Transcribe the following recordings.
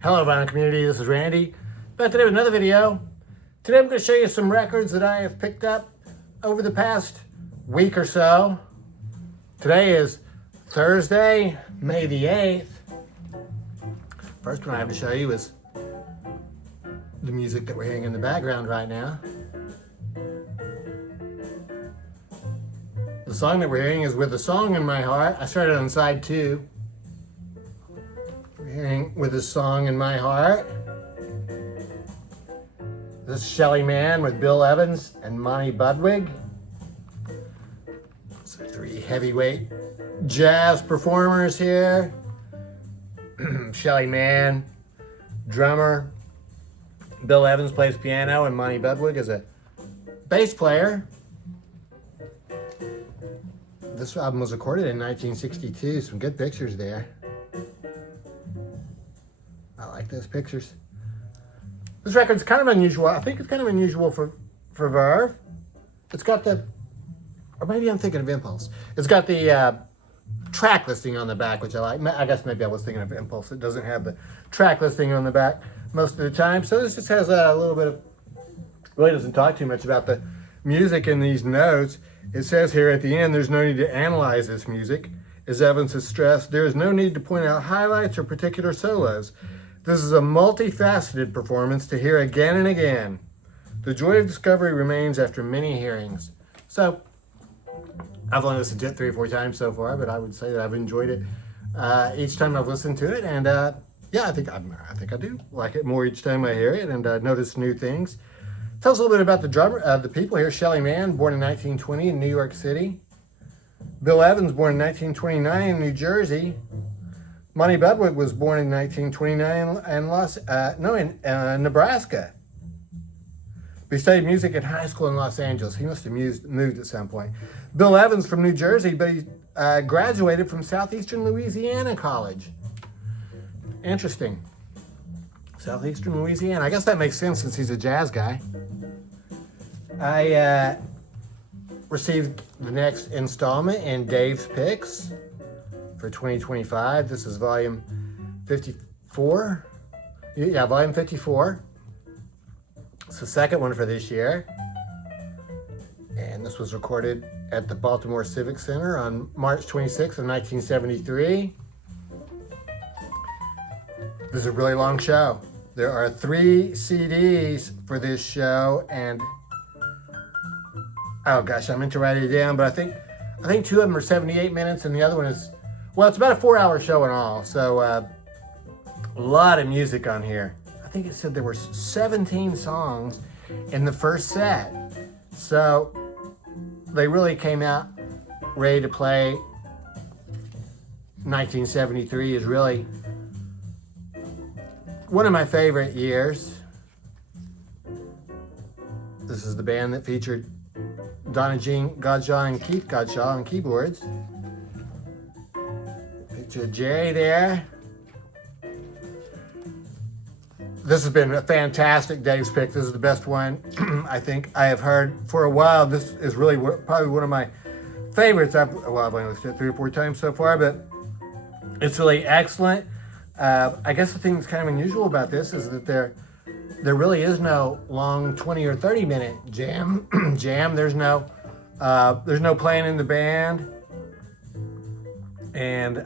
Hello, vinyl community. This is Randy. Back today with another video. Today I'm going to show you some records that I have picked up over the past week or so. Today is Thursday, May the 8th. First one I have to show you is the music that we're hearing in the background right now. The song that we're hearing is With a Song in My Heart. I started on side 2. We're hearing With a Song in My Heart. This is Shelly Man with Bill Evans and Monty Budwig. So 3 heavyweight jazz performers here. Shelly Man, drummer. Bill Evans plays piano and Monty Budwig is a bass player. This album was recorded in 1962. Some good pictures there. I like those pictures. This record's kind of unusual. I think it's kind of unusual for Verve. It's got the, or maybe I'm thinking of Impulse. It's got the track listing on the back, which I like. I guess maybe I was thinking of Impulse. It doesn't have the track listing on the back most of the time. So this just has a little bit of, really doesn't talk too much about the music in these notes. It says here at the end, there's no need to analyze this music. As Evans has stressed, there is no need to point out highlights or particular solos. This is a multifaceted performance to hear again and again. The joy of discovery remains after many hearings. So, I've only listened to it 3 or 4 times so far, but I would say that I've enjoyed it each time I've listened to it. And yeah, I think I do like it more each time I hear it and notice new things. Tell us a little bit about the drummer, the people here. Shelly Man, born in 1920 in New York City. Bill Evans, born in 1929 in New Jersey. Monty Budwig was born in 1929 in Nebraska. He studied music in high school in Los Angeles. He must have moved at some point. Bill Evans from New Jersey, but he graduated from Southeastern Louisiana College. Interesting. Southeastern Louisiana. I guess that makes sense since he's a jazz guy. I received the next installment in Dave's Picks for 2025. This is volume 54. Yeah, volume 54. It's the second one for this year. And this was recorded at the Baltimore Civic Center on March 26th of 1973. This is a really long show. There are 3 CDs for this show, and oh gosh, I meant to write it down, but I think 2 of them are 78 minutes, and the other one is, well, it's about a 4-hour show in all. So a lot of music on here. I think it said there were 17 songs in the first set. So they really came out ready to play. 1973 is really one of my favorite years. This is the band that featured Donna Jean Godshaw and Keith Godshaw on keyboards. Picture of Jerry there. This has been a fantastic Dave's Pick. This is the best one I think I have heard for a while. This is really probably one of my favorites. I've only listened to it 3 or 4 times so far, but it's really excellent. I guess the thing that's kind of unusual about this is that there really is no long 20 or 30 minute jam. There's no playing in the band, and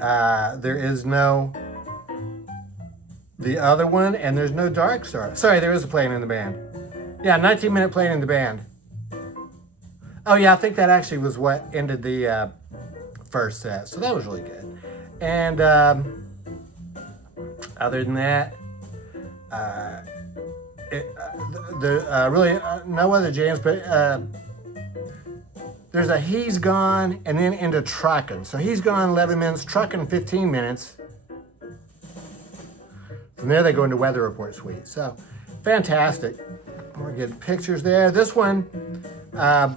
there is no the other one, and there's no Dark Star. Sorry, there is a playing in the band. Yeah, 19-minute playing in the band. Oh yeah, I think that actually was what ended the first set, so that was really good. And other than that, really no other jams, but there's a He's Gone and then into Truckin'. So He's Gone 11 minutes, Truckin' 15 minutes. From there they go into Weather Report Suite. So fantastic. More good pictures there. This one, on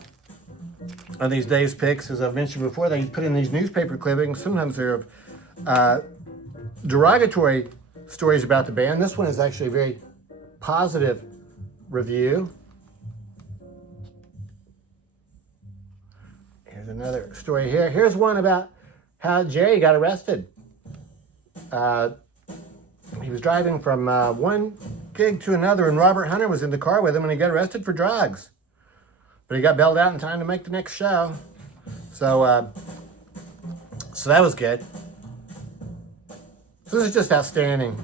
these Dave's Picks, as I've mentioned before, they put in these newspaper clippings. Sometimes they're derogatory stories about the band. This one is actually a very positive review. Here's another story here. Here's one about how Jerry got arrested. He was driving from one gig to another, and Robert Hunter was in the car with him, and he got arrested for drugs. But he got bailed out in time to make the next show. So, so that was good. So this is just outstanding.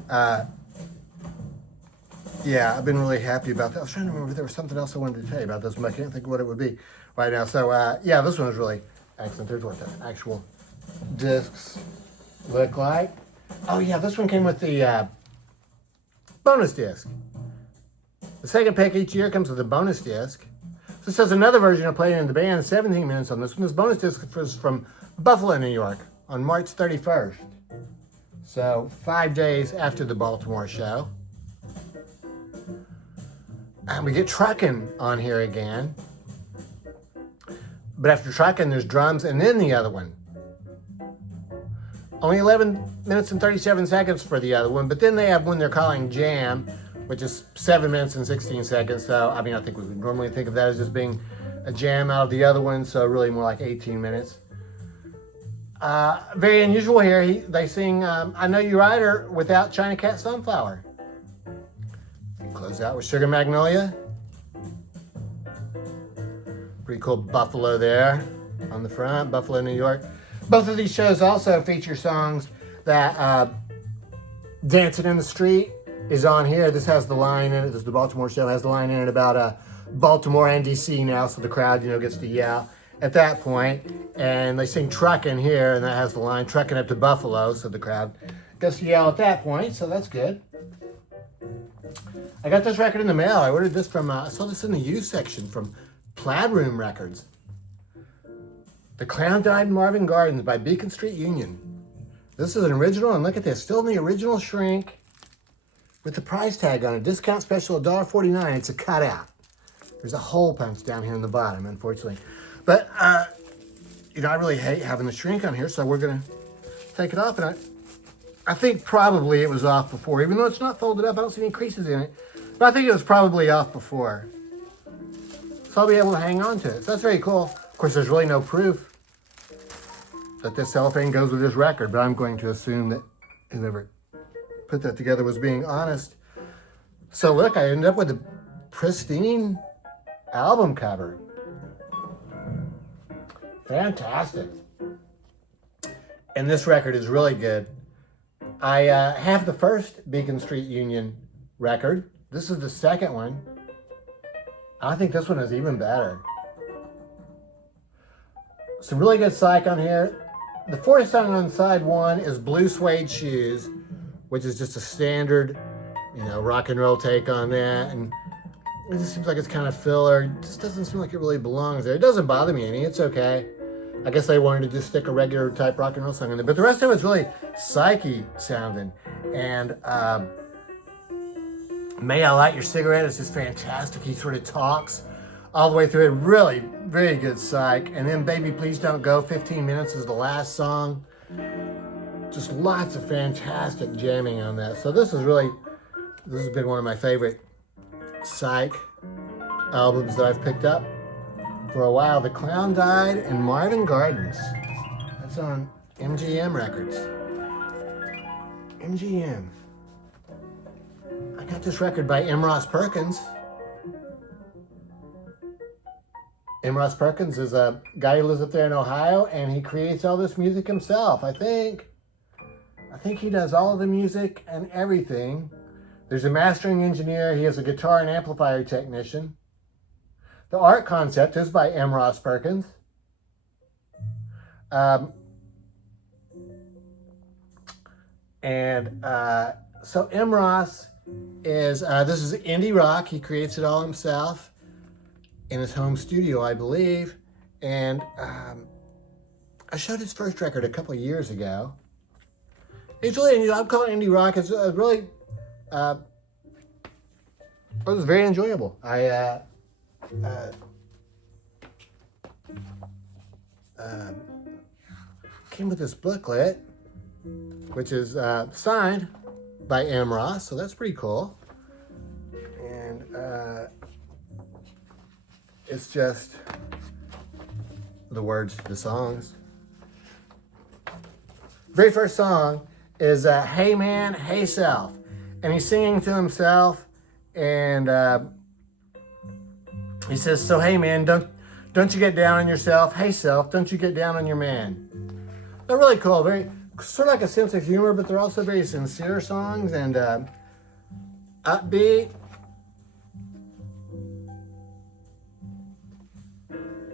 Yeah, I've been really happy about that. I was trying to remember if there was something else I wanted to tell you about this one, but I can't think of what it would be right now. So, yeah, this one was really excellent. There's what the actual discs look like. Oh, yeah, this one came with the bonus disc. The second pick each year comes with a bonus disc. So this has another version of playing in the band, 17 minutes on this one. This bonus disc was from Buffalo, New York on March 31st. So 5 days after the Baltimore show. And we get trucking on here again. But after trucking, there's drums and then the other one. Only 11 minutes and 37 seconds for the other one, but then they have one they're calling Jam, which is 7 minutes and 16 seconds. So, I mean, I think we would normally think of that as just being a jam out of the other one, so really more like 18 minutes. Very unusual here. They sing I Know You Rider without China Cat Sunflower. Close out with Sugar Magnolia. Pretty cool buffalo there on the front, Buffalo, New York. Both of these shows also feature songs that Dancing in the Street is on here. This has the line in it. This is the Baltimore show, has the line in it about Baltimore and DC now, so the crowd, gets to yell at that point. And they sing Truckin' here, and that has the line Truckin' up to Buffalo, so the crowd gets to yell at that point, so that's good. I got this record in the mail. I ordered this from, I saw this in the used section from Plaid Room Records. The Clown Died in Marvin Gardens by Beacon Street Union. This is an original, and look at this, still in the original shrink with the price tag on it. Discount special $1.49. It's a cutout. There's a hole punched down here in the bottom, unfortunately. But, I really hate having the shrink on here, so we're going to take it off. And I think probably it was off before, even though it's not folded up. I don't see any creases in it. But I think it was probably off before. So I'll be able to hang on to it. So that's very cool. Of course, there's really no proof that this cellophane goes with this record, but I'm going to assume that whoever put that together was being honest. So look, I ended up with a pristine album cover. Fantastic. And this record is really good. I have the first Beacon Street Union record. This is the second one. I think this one is even better. Some really good psych on here. The fourth song on side one is Blue Suede Shoes, which is just a standard, rock and roll take on that. And it just seems like it's kind of filler. It just doesn't seem like it really belongs there. It doesn't bother me any. It's okay. I guess they wanted to just stick a regular type rock and roll song in there. But the rest of it's really psyche sounding. And May I Light Your Cigarette is just fantastic. He sort of talks all the way through it. Really, very good psych. And then Baby Please Don't Go, 15 minutes is the last song. Just lots of fantastic jamming on that. So this has been one of my favorite psych albums that I've picked up for a while. The Clown Died in Marvin Gardens. That's on MGM Records. MGM. I got this record by M. Ross Perkins. M. Ross Perkins is a guy who lives up there in Ohio, and he creates all this music himself, I think. I think he does all of the music and everything. There's a mastering engineer. He is a guitar and amplifier technician. The art concept is by M. Ross Perkins. So M. Ross is, this is indie rock. He creates it all himself in his home studio, I believe. And I showed his first record a couple of years ago. It's really, I'm calling it indie rock. It's really, it was very enjoyable. Came with this booklet, which is signed by M. Ross, so that's pretty cool. And it's just the words to the songs. Very first song is Hey Man, Hey Self. and he's singing to himself, and he says, "So hey man, don't you get down on yourself? Hey self, don't you get down on your man?" They're really cool, very sort of like a sense of humor, but they're also very sincere songs and upbeat.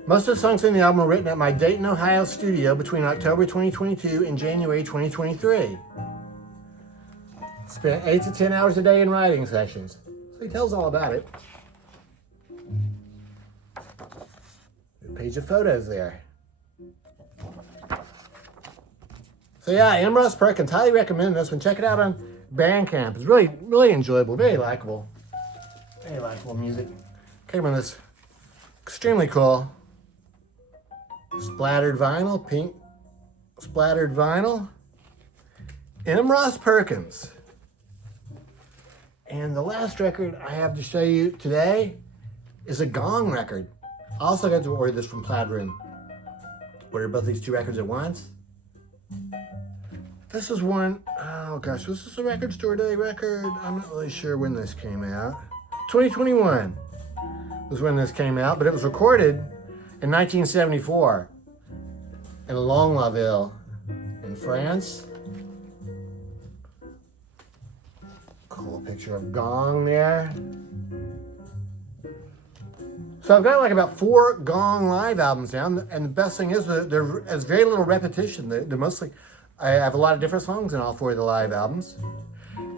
Most of the songs in the album were written at my Dayton, Ohio studio between October 2022 and January 2023. Spent 8 to 10 hours a day in writing sessions. So he tells all about it. A page of photos there. So yeah, M. Ross Perkins, highly recommend this one. Check it out on Bandcamp. It's really, really enjoyable, very likable. Very likable music. Came on this extremely cool splattered vinyl, pink splattered vinyl. M. Ross Perkins. And the last record I have to show you today is a Gong record. I also got to order this from Plaid Room. Ordered both these two records at once. This is one, oh gosh, this is a Record Store Day record. I'm not really sure when this came out. 2021 was when this came out, but it was recorded in 1974 in Longlaville in France. Cool picture of Gong there. So I've got like about 4 Gong live albums now, and the best thing is that there's very little repetition. They're mostly, I have a lot of different songs in all 4 of the live albums.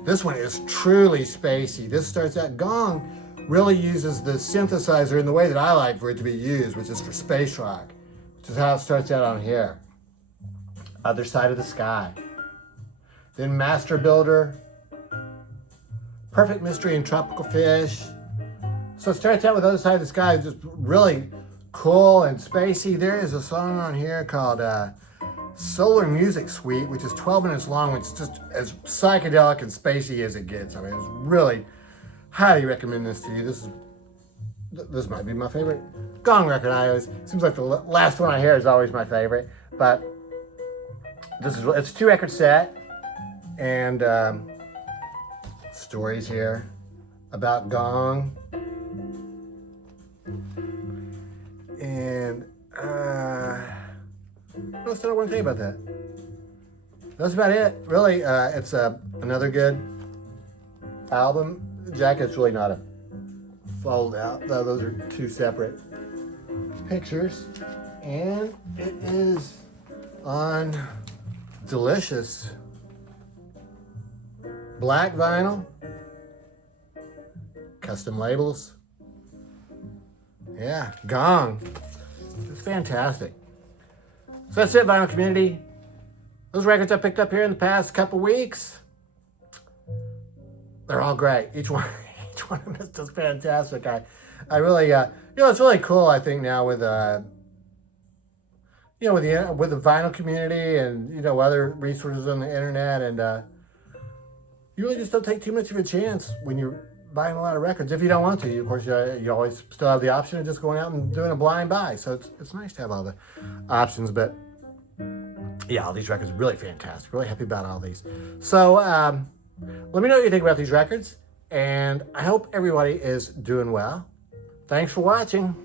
This one is truly spacey. This starts out, Gong really uses the synthesizer in the way that I like for it to be used, which is for space rock, which is how it starts out on here. Other Side of the Sky. Then Master Builder, Perfect Mystery and Tropical Fish. So it starts out with Other Side of the Sky, just really cool and spacey. There is a song on here called Solar Music Suite, which is 12 minutes long, which is just as psychedelic and spacey as it gets. I mean, it's really, highly recommend this to you. This might be my favorite Gong record. Seems like the last one I hear is always my favorite, but it's a 2-record set, and stories here about Gong. And what else did I want to tell you about that? That's about it. Really, it's another good album. The jacket's really not a fold out. Those are 2 separate pictures. And it is on delicious black vinyl. Custom labels. Yeah, Gong. It's fantastic. So that's it, vinyl community. Those records I picked up here in the past couple weeks, they're all great. Each one of them is just fantastic. I really, it's really cool. I think now with with the vinyl community and other resources on the internet, and you really just don't take too much of a chance when you're buying a lot of records. If you don't want to, of course, you always still have the option of just going out and doing a blind buy. So it's nice to have all the options. But yeah, all these records are really fantastic. Really happy about all these. So let me know what you think about these records, and I hope everybody is doing well. Thanks for watching.